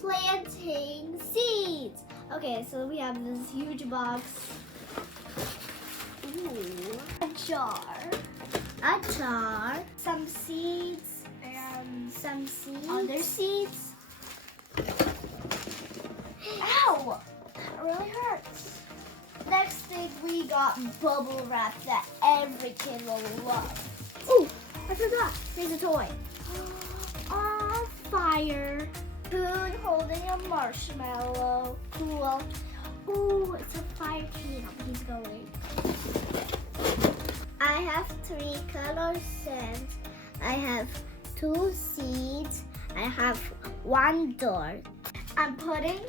planting seeds. Okay, so we have this huge box. Ooh, a jar, some seeds, and some seeds, other seeds. Ow! That really hurts. Next thing, we got bubble wrap that every kid will love. Ooh, I forgot. Here's a toy. Oh, fire. Spoon holding a marshmallow. Cool. Ooh, it's a fire kid. He's going. I have 3 color sands. I have 2 seeds. I have 1 dirt. I'm putting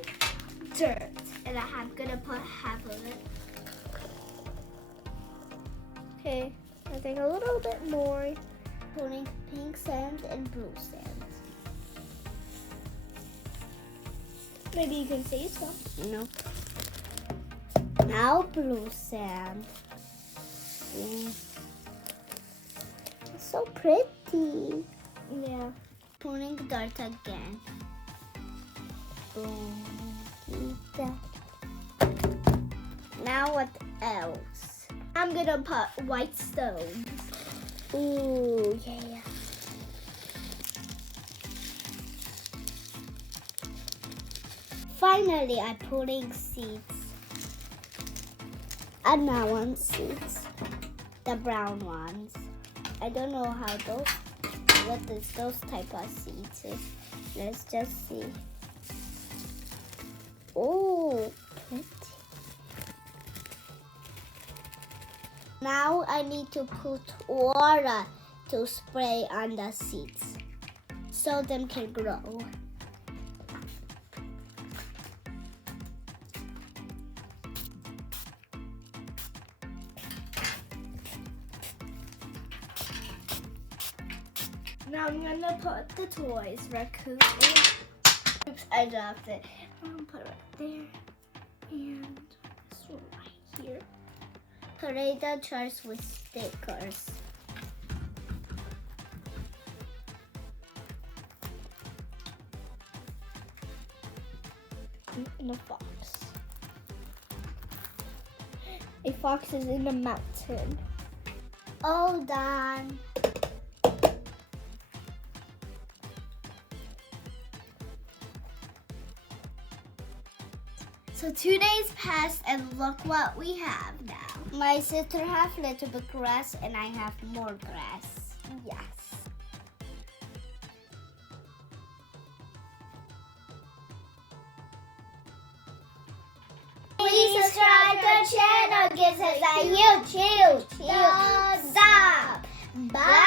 dirt, and I'm gonna put half of it. Okay, I think a little bit more. Putting pink sand and blue sand. Maybe you can see some. No. Now blue sand. It's so pretty. Yeah. Putting dirt again. Boom. Now what else? I'm gonna put white stones. Ooh, yeah. Finally, I'm putting seeds. And now one seeds. The brown ones. I don't know how those type of seeds is. Let's just see. Oh, pretty. Now I need to put water to spray on the seeds so them can grow. Now I'm gonna put the toys, raccoon. Oops, I dropped it. I'm gonna put it right there and this one right here. Create the charts with stickers. And a fox. A fox is in the mountain. All done. So 2 days passed and look what we have now. My sister has a little bit grass and I have more grass. Yes. Please subscribe to the channel. Give us a huge thumbs up. Bye.